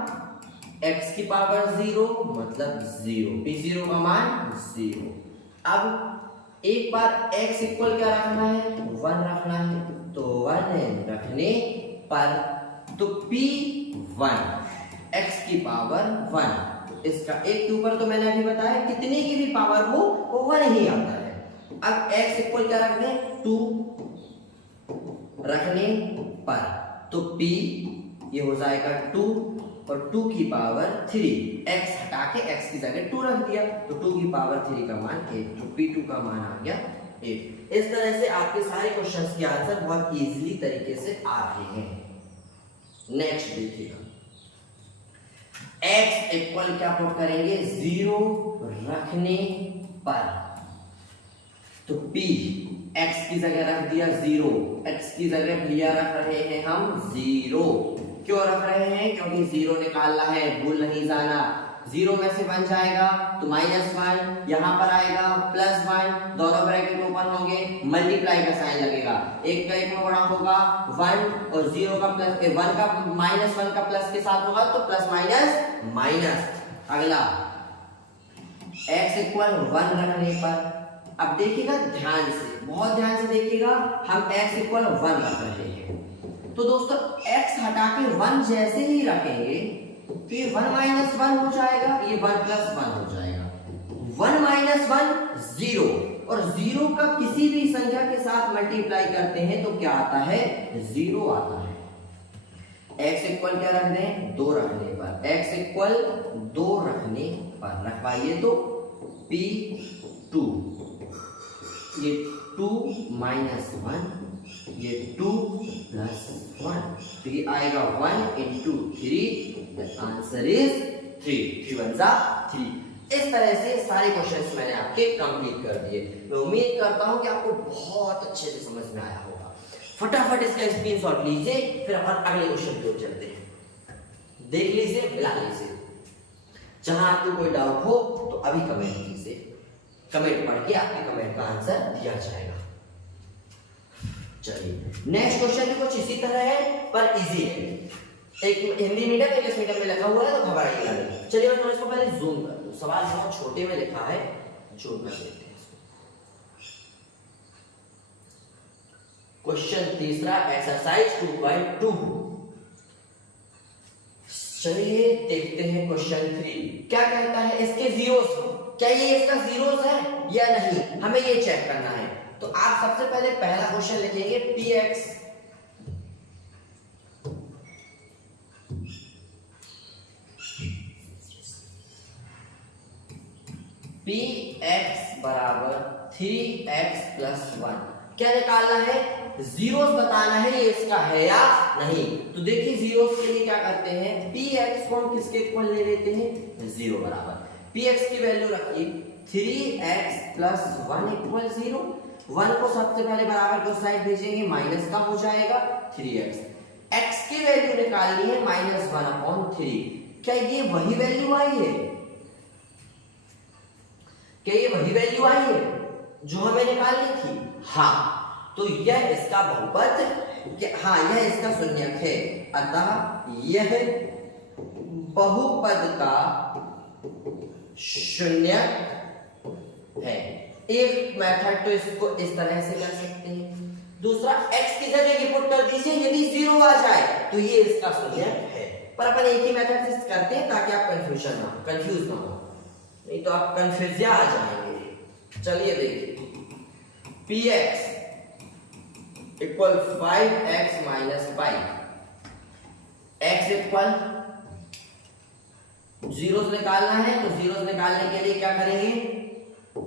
x की पावर 0 मतलब 0, P0 का मान 0। अब एक बार x इक्वल क्या रखना है, 1 रखना है, तो 1 रखने पर, तो P1 x की पावर 1, इसका एक के ऊपर तो मैंने अभी बताया कितनी की भी पावर हो वो 1 ही आता है। अब x इक्वल क्या रख दें, 2 रखने पर, तो P ये हो जाएगा 2 और 2 की पावर 3, x हटा के x की जगह 2 रख दिया, तो 2 की पावर 3 का मान 8, तो P2 का मान आ गया 8। इस तरह से आपके सारे क्वेश्चंस के आंसर बहुत इजीली तरीके से आ रहे हैं। नेक्स्ट देखिएगा, x इक्वल क्या पुट करेंगे, 0 रखने पर, तो P x की जगह रख दिया 0, x की जगह भैया रख रहे हैं हम 0, क्यों रख रहे हैं, क्योंकि 0 निकालना है, भूल नहीं जाना, 0 में से 1 जाएगा तो -1, यहां पर आएगा +1, दोनों ब्रैकेट ओपन होंगे, मल्टीप्लाई का साइन लगेगा, एक का एक में गुणा होगा 1 और 0 का प्लस 1 का -1 का प्लस के साथ होगा तो प्लस माइनस। अगला x इक्वल 1 रखने पर, अब देखिएगा ध्यान से, बहुत ध्यान से देखिएगा, हम x इक्वल 1 रख रहे हैं, तो दोस्तों x हटा के 1 जैसे ही रखेंगे तो ये 1 - 1 हो जाएगा, ये 1 + 1 हो जाएगा, 1 - 1 0, और 0 का किसी भी संख्या के साथ मल्टीप्लाई करते हैं तो क्या आता है, 0 आता है। x इक्वल क्या रख दें, 2 रखने पर, x इक्वल 2 रखने पर रखवाइए, तो P2 ये 2 - 1 ये 2 + 1, तो ये आएगा 1 × 3, द आंसर इज 3, 3 × 1 = 3। इस तरह से सारे क्वेश्चंस मैंने आपके कंप्लीट कर दिए। मैं उम्मीद करता हूं कि आपको बहुत अच्छे से समझ में आया होगा। फटाफट इसका स्क्रीनशॉट लीजिए, फिर अपन अगले क्वेश्चन की ओर चलते हैं। देख लीजिए, मिला लीजिए, जहां आपको कोई डाउट हो तो अभी कमेंट कीजिए, कमेंट पढ़ के आपके कमेंट का आंसर दिया जाएगा। चलिए नेक्स्ट क्वेश्चन भी कुछ इसी तरह है पर इजी है, एक हिंदी मीडियम एक इंग्लिश मीडियम में लिखा हुआ है, तो घबराइएगा नहीं। चलिए मैं थोड़ा इसको पहले जूम कर दूं, सवाल बहुत छोटे में लिखा है, जूम कर देते हैं इसको। क्वेश्चन तीसरा एक्सरसाइज 2.2। चलिए देखते हैं क्वेश्चन 3 क्या कहता है, इसके जीरोस, क्या ये इसका जीरोस है या नहीं, हमें ये चेक करना है। तो आप सबसे पहले पहला क्वेश्चन लिखेंगे px बराबर 3x + 1, क्या निकालना है, जीरोस बताना है ये इसका है या नहीं। तो देखिए जीरोस के लिए क्या करते हैं, px को हम किसके इक्वल ले लेते हैं, 0 बराबर, px की वैल्यू रखिए 3x + 1 = 0, 1 को सबसे पहले बराबर को साइड भेजेंगे, माइनस का हो जाएगा 3x, x की वैल्यू निकालनी है -1/3, क्या ये वही वैल्यू आई है, क्या ये वही वैल्यू आई है जो हमें निकालनी थी, हाँ, तो यह इसका बहुपद, हाँ यह इसका शून्यक है, अतः यह बहुपद का शून्यक है। एक मेथड तो इसको इस तरह से कर सकते हैं, दूसरा x की जगह पुट कर दीजिए, यदि 0 आ जाए तो ये इसका शून्यक है। पर अपन एक ही मेथड से करते हैं ताकि आप कंफ्यूज ना हो, नहीं तो आप कंफ्यूज आ जाएंगे। चलिए देखिए, px equal 5x minus 5, x equal zeros निकालना है, तो जीरोस निकालने के लिए क्या करेंगे,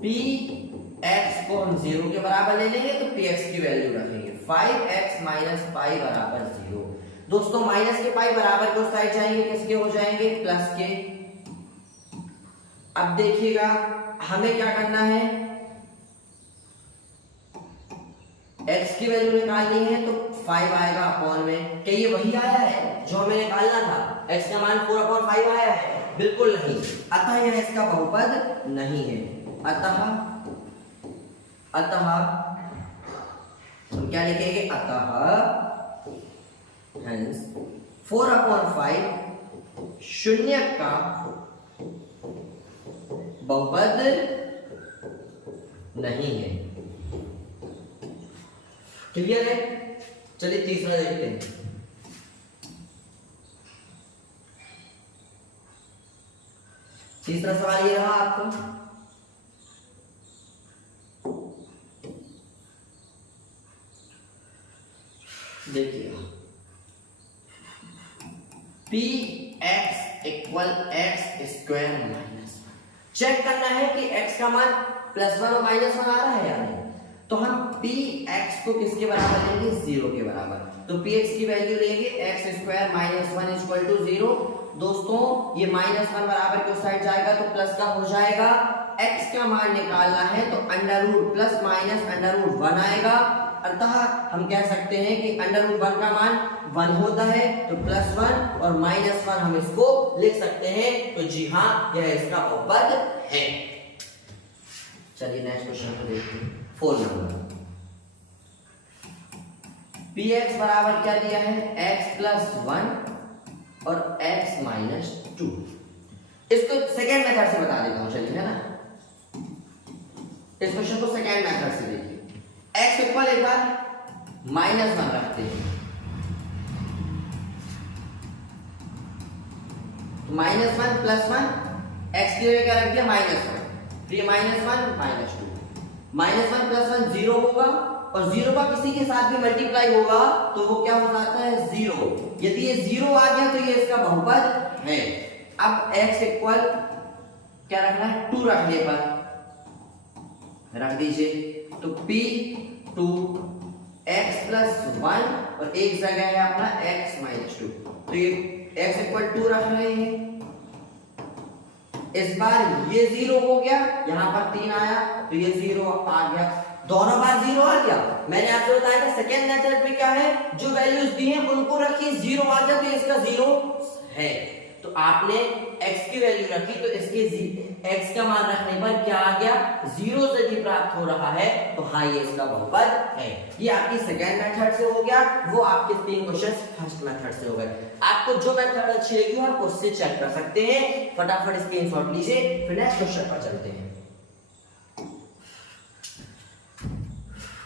px को हम 0 के बराबर ले लेंगे, तो px की वैल्यू रखेंगे 5x माइनस 5 बराबर 0। दोस्तों माइनस के पाई बराबर को साइड जाएंगे, किसके हो जाएंगे, प्लस के। अब देखिएगा हमें क्या करना है, x की वैल्यू निकालनी है, तो 5 आएगा अपॉन में। क्या ये वही आया है जो हमें निकालना था, x का मान 4/5 आया है? बिल्कुल नहीं, अतः यह इसका बहुपद नहीं है। अतः हम क्या लिखेंगे, अतः hence 4/5 शून्यक का बहुपद नहीं है। क्लियर है? चलिए तीसरा देखते हैं। तीसरा सवाल ये रहा आपका, देखिए px equal x square minus, check करना है कि x का मान +1 और -1 आ रहा है या नहीं। तो हम px को किसके बराबर लेंगे, 0 के बराबर। तो px की वैल्यू लेंगे x square minus 1 equal to 0। दोस्तों ये -1 बराबर के उस साइड जाएगा तो प्लस का हो जाएगा। x का मान निकालना है तो under root plus minus under root 1 आएगा। अतः हम कह सकते हैं कि अंडर रूट 1 का मान 1 होता है, तो +1 और -1 हम इसको लिख सकते हैं। तो जी हाँ, यह इसका बहुपद है। चलिए नेक्स्ट क्वेश्चन को देखते हैं, 4 नंबर। px बराबर क्या दिया है, x + 1 और x - 2। इसको सेकेंड मेथड से बता देता हूं, चलिए, है ना। इस क्वेश्चन को सेकेंड मेथड से देखिए, x इक्वल एक बार -1 रखते हैं, -1 + 1, x की जगह क्या रख दिया, -1, तो ये -1 -2, -1 + 1 0 होगा, और 0 का किसी के साथ भी मल्टीप्लाई होगा तो वो क्या हो जाता है, 0। यदि ये 0 आ गया तो ये इसका बहुपद है। अब x इक्वल क्या रखना है, 2 रखने पर रख दीजिए, तो p2 x + 1 और एक जगह है अपना x - 2, तो ये x इक्वल 2 रख रहे हैं। इस बार ये 0 हो गया, यहां पर 3 आया तो ये 0 आ गया, दोनों बार 0 आ गया। मैंने आपको बताया था सेकेंड मेथड में क्या है, जो वैल्यूज दी हैं उनको रखिए, 0 आ गया तो इसका 0 है। तो आपने x की वैल्यू रखी तो इसके x का मान रखने पर क्या आ गया, 0 से भी प्राप्त हो रहा है, तो हाँ ये इसका बहुपद है। ये आपकी सेकेंड मेथड से हो गया, वो आपके 3 क्वेश्चंस फर्स्ट मेथड से हो गए। आपको जो मेथड अच्छी लगी आप उससे चेक कर सकते हैं। फटाफट स्क्रीनशॉट लीजिए, फिर नेक्स्ट क्वेश्चन पर चलते हैं।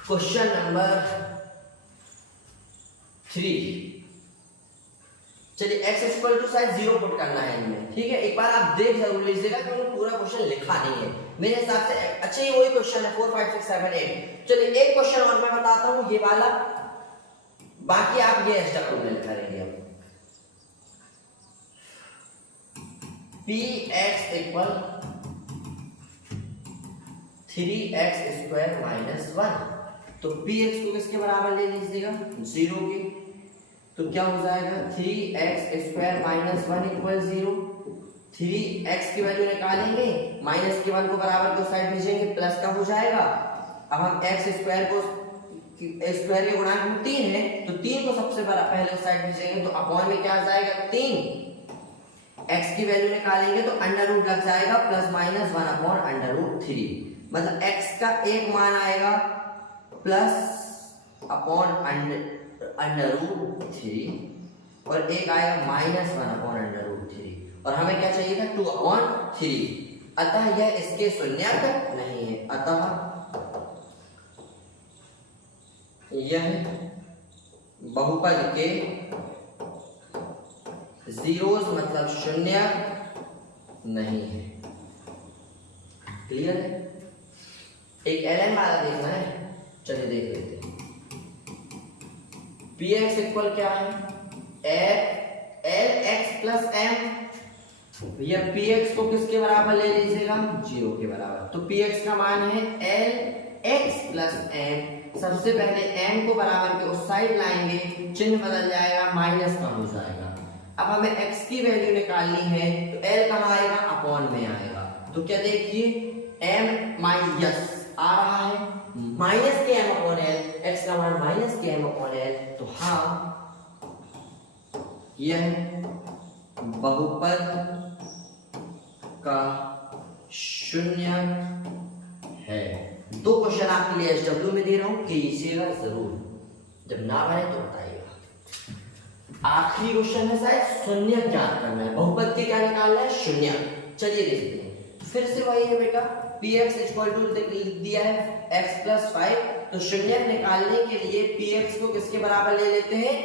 Question number 3। चलिए x इक्वल टू शायद 0 पुट करना है इनमें, ठीक है। एक बार आप देख जरूर लीजिएगा क्योंकि पूरा क्वेश्चन लिखा नहीं है मेरे हिसाब से। अच्छा ये वही क्वेश्चन है 4 5 6 7 8। चलिए एक क्वेश्चन और मैं बताता हूं, ये वाला, बाकी आप ये एक्स्ट्रा प्रोब्लेम करेंगे। अब px इक्वल 3x² - 1, तो px को किसके बराबर ले लीजिएगा, 0 के, तो क्या हो जाएगा 3x² - 1 इक्वल 0। 3x की वैल्यू निकालेंगे, -1 को बराबर को साइड भेजेंगे, प्लस का हो जाएगा। अब हम x² को स्क्वायर के गुणांक में 3 है, तो 3 को सबसे पहले उस साइड भेजेंगे, तो अपॉन में क्या आ जाएगा 3। x की वैल्यू निकालेंगे तो अंडर रूट लग जाएगा, +-1/√3, मतलब x का एक मान आएगा +/√3 और एक आएगा -1/√3 और हमें क्या चाहिए था 2/3। अतः यह इसके शून्यक नहीं है, अतः यह बहुपद के जीरोस मतलब शून्य नहीं है। क्लियर है? एक ln वाला देखना है, चलिए देख लेते हैं। px इक्वल क्या है? lx plus m। भैया px को किसके बराबर ले लीजिएगा? 0 के बराबर। तो px का मान है lx प्लस m। सबसे पहले m को बराबर के उस साइड लाएंगे, चिन्ह बदल जाएगा, माइनस का हो जाएगा। अब हमें x की वैल्यू निकालनी है, तो l कहाँ आएगा? अपॉन में आएगा। तो क्या देखिए m माइनस आ रहा है, माइनस के m अपॉन l, x का मान माइनस के m अपॉन l। तो हाँ, यह बहुपद का शून्य है। 2 क्वेश्चन आपके लिए SW में दे रहा हूं, कीजिएगा जरूर, जब ना बने तो बताइएगा। आखिरी क्वेश्चन है शायद शून्य ज्ञात करना है, बहुपद के क्या निकालना है? शून्य। चलिए देखते हैं। फिर से वही है बेटा, px इक्वल टू लिख दिया है x प्लस 5। तो शून्य निकालने के लिए px को किसके बराबर ले लेते हैं?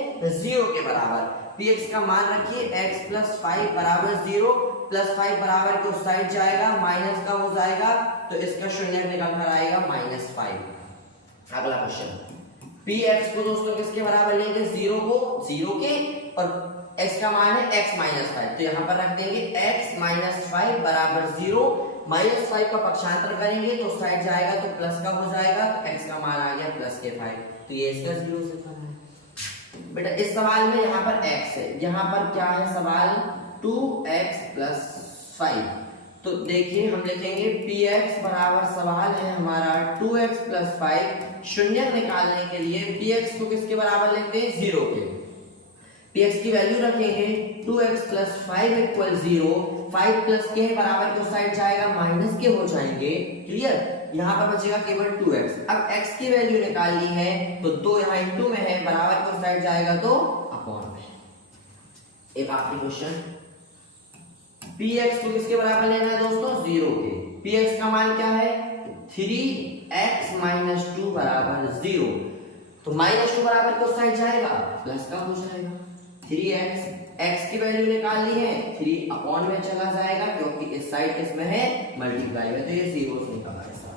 0 के बराबर। px का मान रखिए x प्लस 5 बराबर 0, प्लस 5 बराबर के उस साइड जाएगा, माइनस का हो जाएगा, तो इसका शून्य निकल कर आएगा -5। अगला क्वेश्चन, px को दोस्तों किसके बराबर लेंगे? 0 को, 0 के, और x का मान है x माइनस 5। तो यहाँ पर रख देंगे x माइनस 5 बराबर 0, -5 का पक्षांतर करेंगे तो साइड जाएगा तो प्लस का हो जाएगा, तो x का मान आ गया प्लस के 5। तो ये इसका 0 से बना है। बेटा इस सवाल में यहाँ पर x है, यहाँ पर क्या है सवाल? 2x plus 5। तो देखिए हम लिखेंगे px बराबर सवाल है हमारा 2x प्लस 5। शून्य निकालने के लिए px को किसके बराबर लेते हैं? 0 के। px की वैल्यू रखेंगे 2x प्लस 5 इक्वल 0। 5 प्लस के बराबर को साइड जाएगा, माइनस के हो जाएंगे। क्लियर? यहाँ पर बचेगा केवल 2x। अब x की वैल्यू निकालनी है, तो 2 यहाँ इंटू में है, बराबर को साइड जाएगा तो अपॉन में। एक आखिरी क्वेश्चन, px को किसके बराबर लेना है दोस्तों? 0 के। px का मान क्या है? 3x माइनस 2 बराबर 0। तो -2 बराबर को साइड जाएगा, प्लस का हो जाएगा। 3x, x की वैल्यू निकालनी है, 3 अपॉन में चला जाएगा, क्योंकि इस साइड इसमें है मल्टीप्लाई में, तो ये जीरोस निकल आए सारे।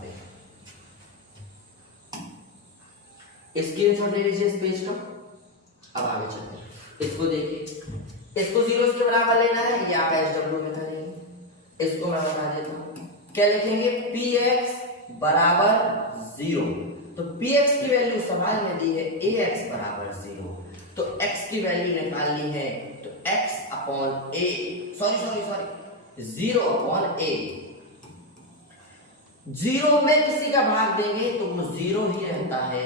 स्क्रीनशॉट ले लीजिए इस पेज का। अब आगे चलते हैं, इसको देखिए, इसको 0 के बराबर लेना है, ये आप SW में करेंगे। इसको मैं बता देता हूं, क्या लिखेंगे? px बराबर 0। तो px की वैल्यू सवाल में दी है ax बराबर 0, तो x की वैल्यू निकालनी है, तो x upon a, sorry 0 upon a। 0 में किसी का भाग देंगे तो वो 0 ही रहता है,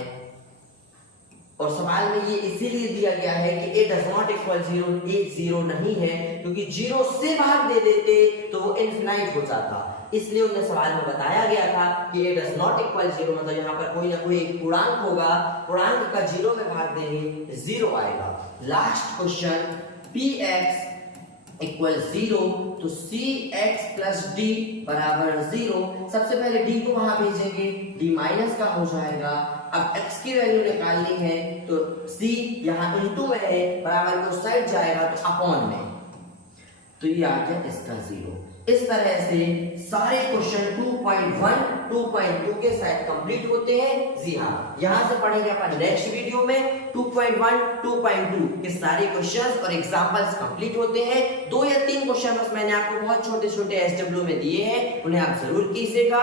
और सवाल में ये इसीलिए दिया गया है कि a does not equal 0, a 0 नहीं है, क्योंकि 0 से भाग दे देते तो वो इनफिनाइट हो जाता। इसलिए उन्हें सवाल में बताया गया था कि a does not equal 0, मतलब यहाँ पर कोई ना कोई एक पूर्णांक होगा, पूर्णांक का 0 में भाग देंगे 0 आएगा। लास्ट क्वेश्चन, px इक्वल 0, तो cx प्लस d बराबर 0। सबसे पहले d को वहां भेजेंगे, d माइनस का हो जाएगा। अब x की वैल्यू निकालनी है, तो c यहाँ इंटू में है, बराबर को साइड जाएगा तो अपॉन में, तो ये आ गया इसका 0। इस तरह से सारे क्वेश्चन 2.1, 2.2 के साथ कंप्लीट होते हैं। जी हाँ, यहाँ से पढ़ेंगे अपन नेक्स्ट वीडियो में 2.1, 2.2 के सारे क्वेश्चंस और एग्जांपल्स कंप्लीट होते हैं। 2 या 3 क्वेश्चन बस मैंने आपको बहुत छोटे छोटे SW में दिए हैं, उन्हें आप जरूर कीजिएगा।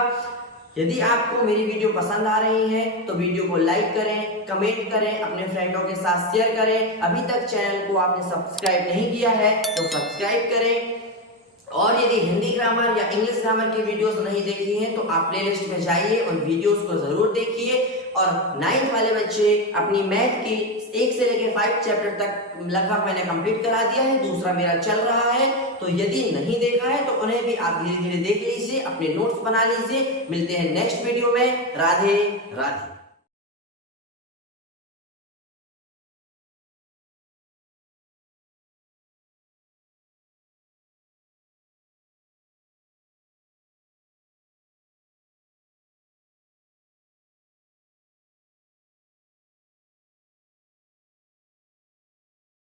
यदि आपको मेरी वीडियो पसंद आ रही है तो वीडियो को लाइक करें, कमेंट करें, अपने फ्रेंडों के साथ शेयर करें। अभी तक चैनल को आपने सब्सक्राइब नहीं किया है तो सब्सक्राइब करें, और यदि हिंदी ग्रामर या इंग्लिश ग्रामर की वीडियोस नहीं देखी हैं तो आप प्लेलिस्ट में जाइए, उन वीडियोस को जरूर देखिए। और 9th वाले बच्चे अपनी मैथ की 1 से लेकर 5 चैप्टर तक लगभग मैंने कंप्लीट करा दिया है, दूसरा मेरा चल रहा है, तो यदि नहीं देखा है तो उन्हें भी आप धीरे धीरे देख लीजिए, अपने नोट्स बना लीजिए। मिलते हैं नेक्स्ट वीडियो में। राधे राधे।